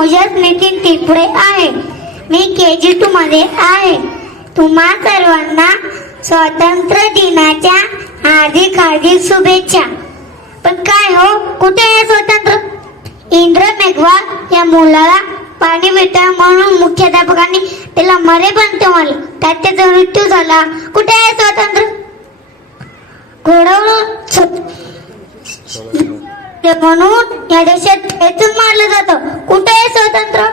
ओजस नितीन तिपुडे आहे. मी के जी टू मध्ये आहे. तुम्हा सर्वांना स्वातंत्र्य दिनाच्या हार्दिक हार्दिक शुभेच्छा. पण काय हो? कुठे आहे स्वातंत्र्य? इंद्र मेघवाल या मुलाला पाणी मिळतं म्हणून मुख्याध्यापकांनी त्याला मरेपर्यंत मारलं त्यात त्याचा मृत्यू झाला. कुठे आहे स्वातंत्र्य? घोडवरून ते म्हणून या देशात हेतून मारलं जातं. कुठे आहे स्वातंत्र्य?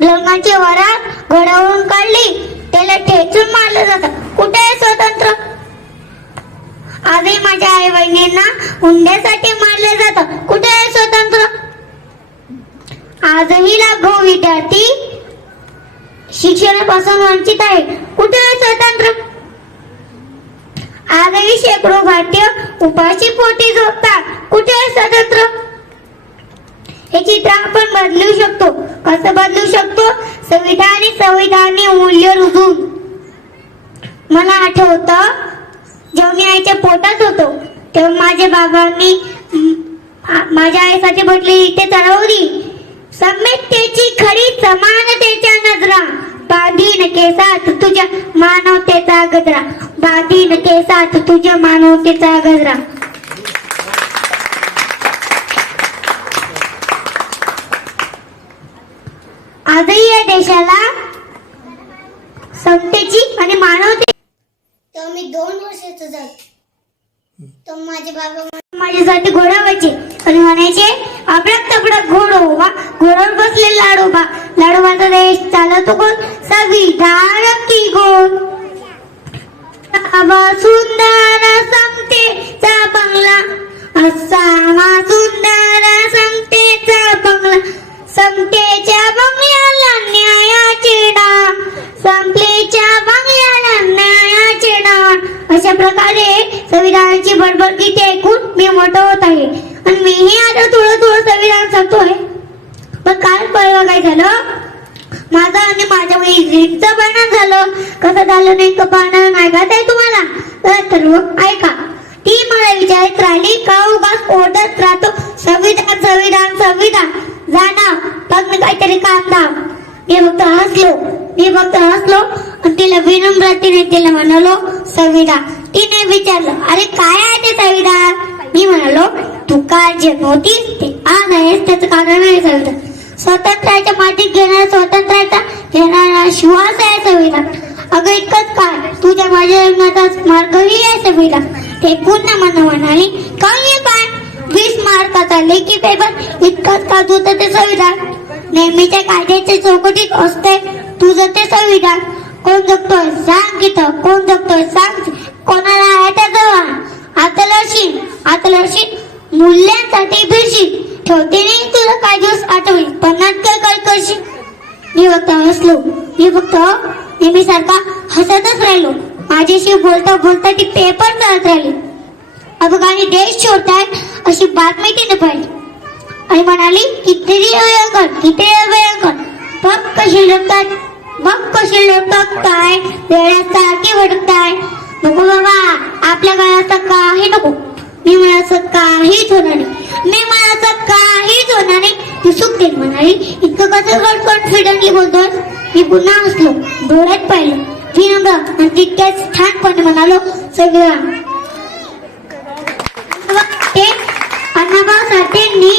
लग्नाची वरात घडवून काढली त्याला ठेचून मारलं जातं. कुठे आहे स्वातंत्र्य? आजही माझ्या आई बहिणींना हुंड्यासाठी मारले जातं. कुठे आहे स्वतंत्र आजही लाखो विद्यार्थी शिक्षणापासून वंचित आहे कुठे आहे स्वतंत्र आजही शेकडो भारतीय उपाशी पोटी झोपतात. कुठे आहे स्वातंत्र्य हे चित्र आपण बदलू शकतो. कसं बदलू शकतो? संविधान संविधानी मूल्य रुजून. मला आठवत जेव्हा मी आईच्या पोटात होतो तेव्हा माझ्या बाबांनी मी माझ्या आईसाठी बदली इथे चढवली सम्यतेची खरी समानतेच्या नजरा. बाधीन केसात तुझ्या मानवतेचा गजरा. बाधीन केसात तुझ्या मानवतेचा गजरा. आजही या देशाला समतेची आणि मानवते तेव्हा मी दोन वर्षाचा तर माझे बाबा मला माझ्यासाठी घोडावायचे आणि म्हणायचे आपल्यात तपडा घोडोबा घोड्यावर बसले लाडोबा लाडोबाचा देश चालवतो कोण? संविधान की गोड आवा सुंदर प्रकारे संविधानाची बडबड ते ऐकून मी मोठं होत आहे. आणि मीही आता थोडं थोडं संविधान सांगतोय. पण काल परवा काय झालं? माझं आणि माझ्या मुलीचं भांडण झालं. कसं झालं नेमकं भांडण ऐकत आहे तुम्हाला? तर सर्व हो, ऐका. ती मला विचारत राहिली का उगाच ओरडत राहतो? संविधान संविधान संविधान. जाणं मग मी काहीतरी काम दाम मी फक्त हसलो. मी फक्त हसलो आणि तिला विनम्रतेने तिला म्हणालो संविधान तिने विचारलं. अरे काय आहे ते संविधान? मी म्हणालो तू काल जे होती ते आग आहे त्याचं कारण आहे संविधान स्वातंत्र्याच्या मातीत घेणारा स्वातंत्र्याचा घेणारा श्वास आहे संविधान. अगं इतकंच काय? तुझ्या माझ्या लग्नाचा मार्गही आहे संविधान. ते पुन्हा मला म्हणाले काही काय? वीस मार्काचा लेखी पेपर इतकंच का तुझं ते संविधान? नेहमीच्या कायद्याच्या चौकटीत असते तुझं ते संविधान. कोण जगतोय सांग इथं कोण जगतोय सांग कोणाला आहे त्याचं आतलशील आतलशील मूल्यांसाठी भिडशील. ठेवते नाही तुला काय दिवस आठवणी पन्नास काय काय करशील? मी फक्त हसलो. मी फक्त नेहमी सारखा हसतच राहिलो. माझ्याशी बोलता बोलता ती पेपर चालत राहिली. अफगाणी देश सोडतायत अशी बातमी तिने पाहिली. आणि म्हणाली कितीही वेळ कर किती वेळ कर. मग कशी लढतात मग कशी लढतात काय? वेळासारखे भटकताय नको बाबा आपल्या काळाचं काही नको. मी म्हणायचं काहीच होणार नाही. मी म्हणायचं काहीच होणार नाही. ती सुकते म्हणाली इतकं कसं कॉन्फिडंटली बोलतोय मी पुन्हा हसलो डोळ्यात पाहिलं. विनम्र आणि तितक्याच छानपणे म्हणालो सगळं. ते अन्नाभाऊ साठेंनी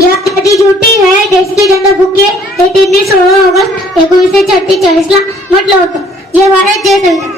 या कधी झुटी है देश जनता भूके हे त्यांनी सोळा ऑगस्ट एकोणीसशे सत्तेचाळीस ला म्हटलं होतं. जे भारत जे सगळं.